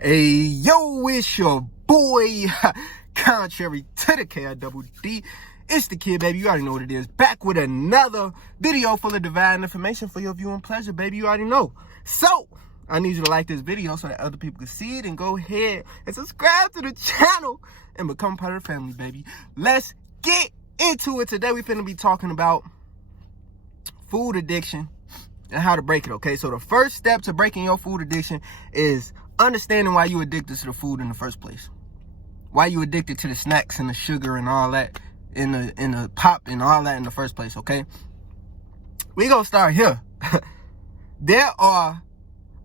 Hey, yo, it's your boy, contrary to the K-I-double-D. It's the kid, baby. You already know what it is. Back with another video full of divine information for your viewing pleasure, baby. You already know. So, I need you to like this video so that other people can see it, and go ahead and subscribe to the channel and become part of the family, baby. Let's get into it. Today, we're finna be talking about food addiction and how to break it, okay? So the first step to breaking your food addiction is understanding why you addicted to the food in the first place. Why you addicted to the snacks and the sugar and all that, in the pop and all that in the first place, okay? We gonna start here. There are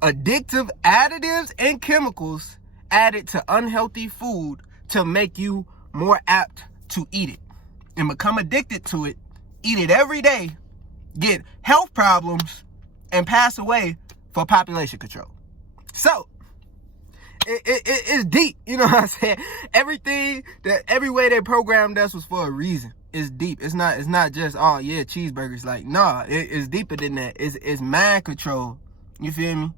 addictive additives and chemicals added to unhealthy food to make you more apt to eat it and become addicted to it, eat it every day, get health problems, and pass away for population control. So, it's deep, you know what I'm saying? Every way they programmed us was for a reason. It's deep. It's not just, oh yeah, cheeseburgers. Like, nah, it's deeper than that. It's mind control. You feel me?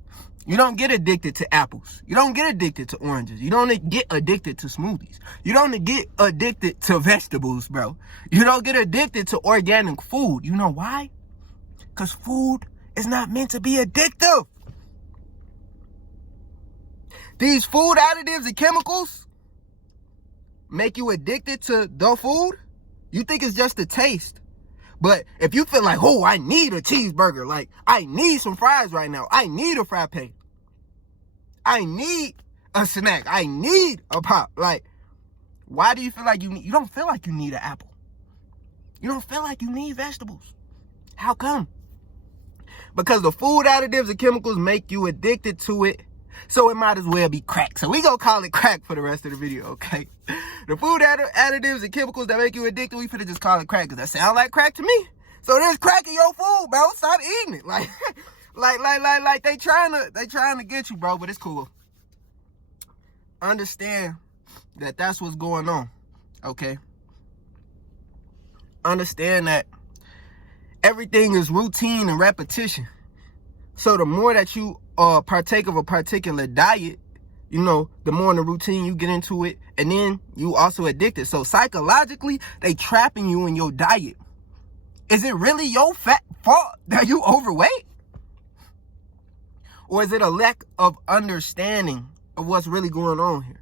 You don't get addicted to apples. You don't get addicted to oranges. You don't get addicted to smoothies. You don't get addicted to vegetables, bro. You don't get addicted to organic food. You know why? Because food is not meant to be addictive. These food additives and chemicals make you addicted to the food. You think it's just the taste. But if you feel like, oh, I need a cheeseburger, like I need some fries right now, I need a frappe, I need a snack, I need a pop, like, why do you feel like you don't feel like you need an apple? You don't feel like you need vegetables. How come? Because the food additives and chemicals make you addicted to it. So it might as well be crack. So we gonna call it crack for the rest of the video, okay? The food additives and chemicals that make you addicted, we finna just call it crack, because that sound like crack to me. So there's crack in your food, bro. Stop eating it. Like, like they trying to get you, bro, but it's cool. Understand that that's what's going on, okay? Understand that everything is routine and repetition. So the more that you partake of a particular diet, you know, the more in the routine you get into it, and then you also addicted. So psychologically, they trapping you in your diet. Is it really your fault that you overweight? Or is it a lack of understanding of what's really going on here?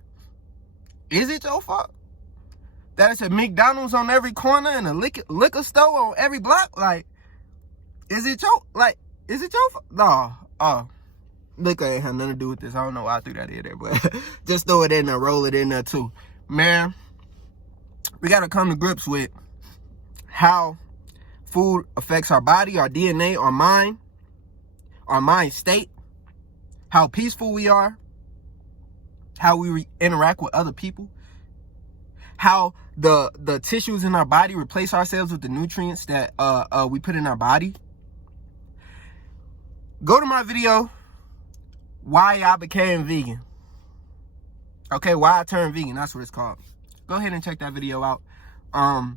Is it your fault that it's a McDonald's on every corner and a liquor store on every block? Like, is it your fault? No. Liquor ain't had nothing to do with this. I don't know why I threw that in there, but just throw it in there, roll it in there too. Man, we got to come to grips with how food affects our body, our DNA, our mind state, how peaceful we are, how we interact with other people, how the tissues in our body replace ourselves with the nutrients that we put in our body. Go to my video, why I became vegan. Okay, why I turned vegan, that's what it's called. Go ahead and check that video out. I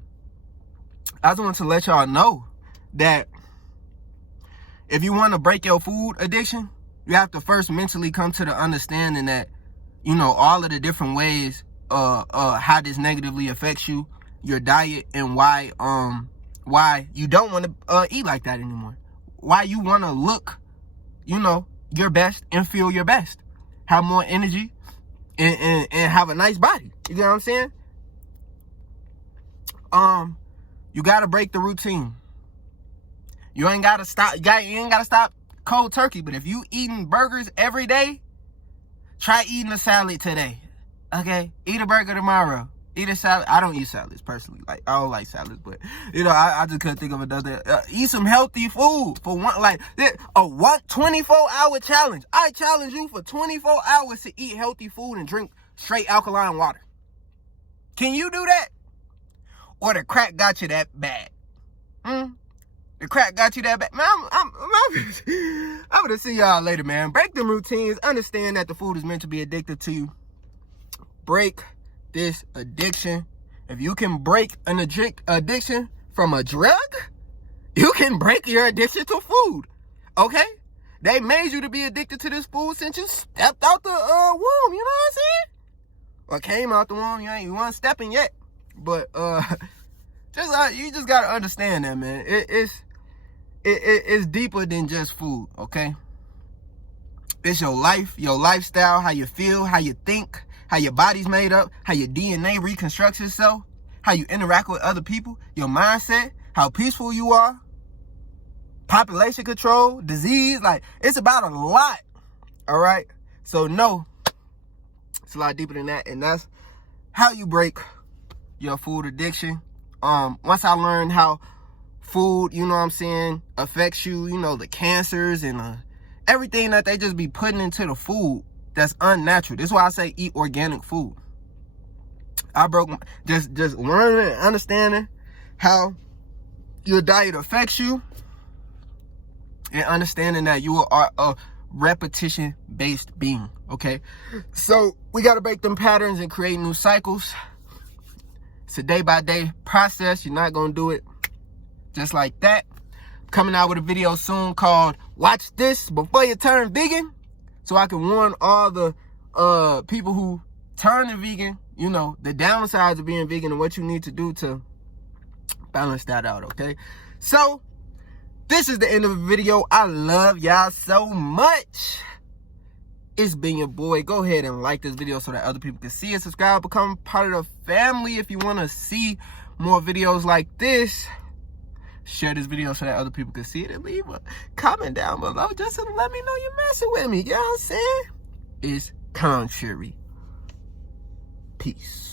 just want to let y'all know that if you want to break your food addiction, you have to first mentally come to the understanding that, you know, all of the different ways how this negatively affects you, your diet, and why you don't want to eat like that anymore. Why you want to look, you know, your best and feel your best, have more energy, and have a nice body. You get what I'm saying? You gotta break the routine. You ain't gotta stop. You ain't gotta stop cold turkey. But if you eating burgers every day, try eating a salad today. Okay, eat a burger tomorrow. Eat a salad. I don't eat salads personally. Like, I don't like salads, but you know, I just couldn't think of another. Eat some healthy food for one, like a 24-hour challenge. I challenge you for 24 hours to eat healthy food and drink straight alkaline water. Can you do that? Or the crack got you that bad? The crack got you that bad? Man, I'm gonna see y'all later, man. Break them routines. Understand that the food is meant to be addictive to you. Break this addiction. If you can break an addiction from a drug, you can break your addiction to food. Okay? They made you to be addicted to this food since you stepped out the womb, you know what I'm saying? Or came out the womb, you weren't stepping yet. But you just gotta understand that, man. It's deeper than just food, okay? It's your life, your lifestyle, how you feel, how you think, how your body's made up, how your DNA reconstructs itself, how you interact with other people, your mindset, how peaceful you are, population control, disease. Like, it's about a lot, all right? So no, it's a lot deeper than that, and that's how you break your food addiction. Once I learned how food, you know what I'm saying, affects you, you know, the cancers and everything that they just be putting into the food that's unnatural. This is why I say eat organic food. I broke just learning and understanding how your diet affects you, and understanding that you are a repetition-based being, okay? So we got to break them patterns and create new cycles. It's a day-by-day process. You're not going to do it just like that. Coming out with a video soon called Watch This Before You Turn Vegan, so I can warn all the people who turn to vegan, you know, the downsides of being vegan and what you need to do to balance that out, okay? So this is the end of the video. I love y'all so much. It's been your boy. Go ahead and like this video so that other people can see it. Subscribe, become part of the family if you want to see more videos like this. Share this video so that other people can see it, and leave a comment down below just to let me know you're messing with me. You know what I'm saying? It's contrary. Peace.